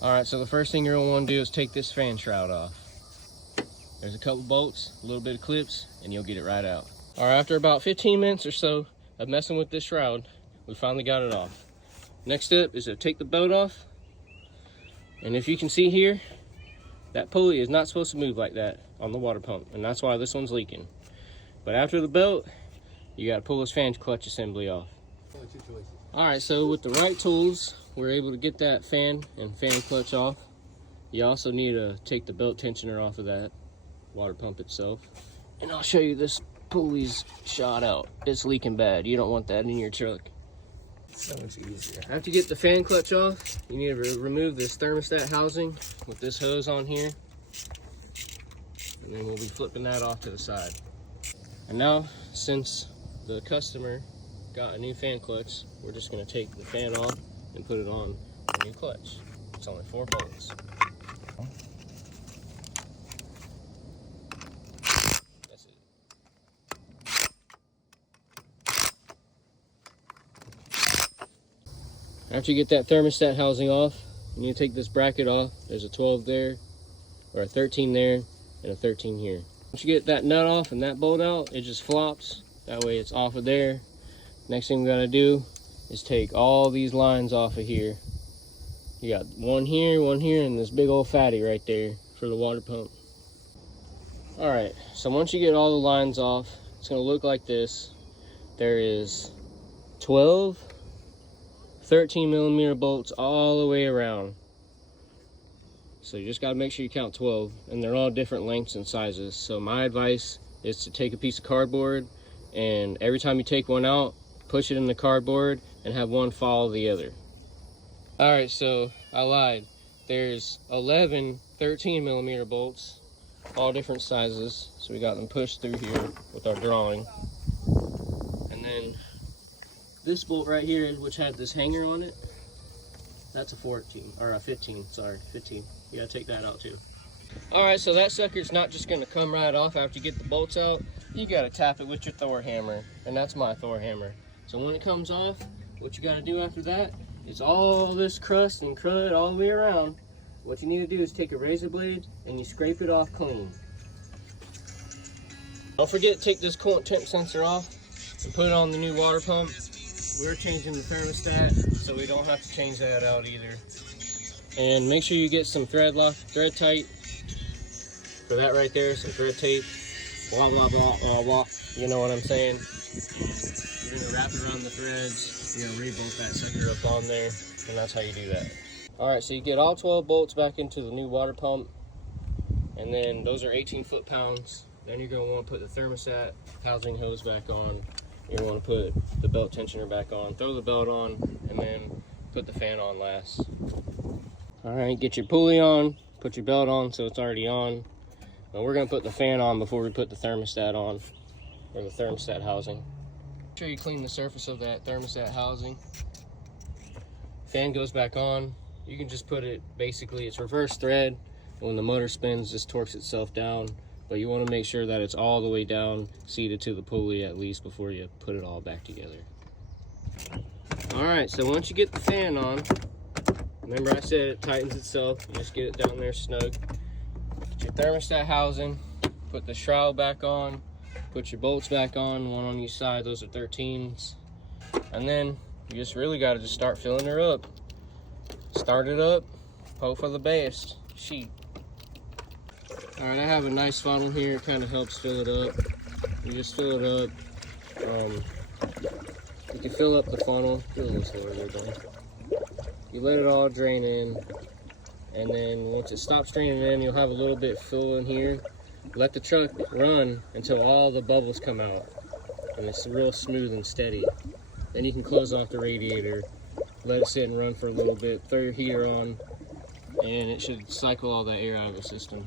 All right, so the first thing you're gonna wanna do is take this fan shroud off. There's a couple bolts, a little bit of clips, and you'll get it right out. All right, after about 15 minutes or so of messing with this shroud, we finally got it off. Next step is to take the boat off. And if you can see here, that pulley is not supposed to move like that on the water pump, and that's why this one's leaking. But after the boat, you gotta pull this fan clutch assembly off. All right, so with the right tools, we're able to get that fan and fan clutch off. You also need to take the belt tensioner off of that water pump itself. And I'll show you this pulley's shot out. It's leaking bad. You don't want that in your truck. So much easier. After you get the fan clutch off, you need to remove this thermostat housing with this hose on here. And then we'll be flipping that off to the side. And now, since the customer got a new fan clutch, we're just gonna take the fan off and put it on the new clutch. It's only 4 bolts. That's it. After you get that thermostat housing off, you need to take this bracket off. There's a 12 there, or a 13 there, and a 13 here. Once you get that nut off and that bolt out, it just flops. That way it's off of there. Next thing we gotta do is take all these lines off of here. You got one here, and this big old fatty right there for the water pump. All right, so once you get all the lines off, it's gonna look like this. There is 12 13mm bolts all the way around. So you just gotta make sure you count 12, and they're all different lengths and sizes. So my advice is to take a piece of cardboard, and every time you take one out, push it in the cardboard and have one follow the other. All right, so I lied. There's 11 13mm bolts, all different sizes. So we got them pushed through here with our drawing. And then this bolt right here, which had this hanger on it, that's a 14, or a 15, sorry, 15. You gotta take that out too. All right, so that sucker's not just gonna come right off after you get the bolts out. You gotta tap it with your Thor hammer, and that's my Thor hammer. So when it comes off, what you gotta do after that is all this crust and crud all the way around. What you need to do is take a razor blade and you scrape it off clean. Don't forget to take this coolant temp sensor off and put it on the new water pump. We're changing the thermostat, so we don't have to change that out either. And make sure you get some thread tight for that right there, some thread tape. Blah, blah, blah, blah, blah. You know what I'm saying? You're gonna wrap it around the threads. You're gonna re-bolt that sucker up on there, and that's how you do that. All right, so you get all 12 bolts back into the new water pump, and then those are 18 foot-pounds. Then you're gonna wanna put the thermostat housing hose back on. You're gonna wanna put the belt tensioner back on, throw the belt on, and then put the fan on last. All right, get your pulley on, put your belt on so it's already on. Now we're gonna put the fan on before we put the thermostat on, or the thermostat housing. Make sure you clean the surface of that thermostat housing. Fan goes back on. You can just put it, basically it's reverse thread. When the motor spins, this torques itself down, but you wanna make sure that it's all the way down, seated to the pulley at least before you put it all back together. All right, so once you get the fan on, remember I said it tightens itself. You just get it down there snug. Get your thermostat housing, put the shroud back on, put your bolts back on, one on each side, those are 13s. And then you just really gotta just start filling her up. Start it up, hope for the best. Sheet. All right, I have a nice funnel here. It kind of helps fill it up. You just fill it up. You can fill up the funnel. Feel a little slower there, buddy. You let it all drain in, and then once it stops draining in, you'll have a little bit full in here. Let the truck run until all the bubbles come out, and it's real smooth and steady. Then you can close off the radiator, let it sit and run for a little bit, throw your heater on, and it should cycle all that air out of the system.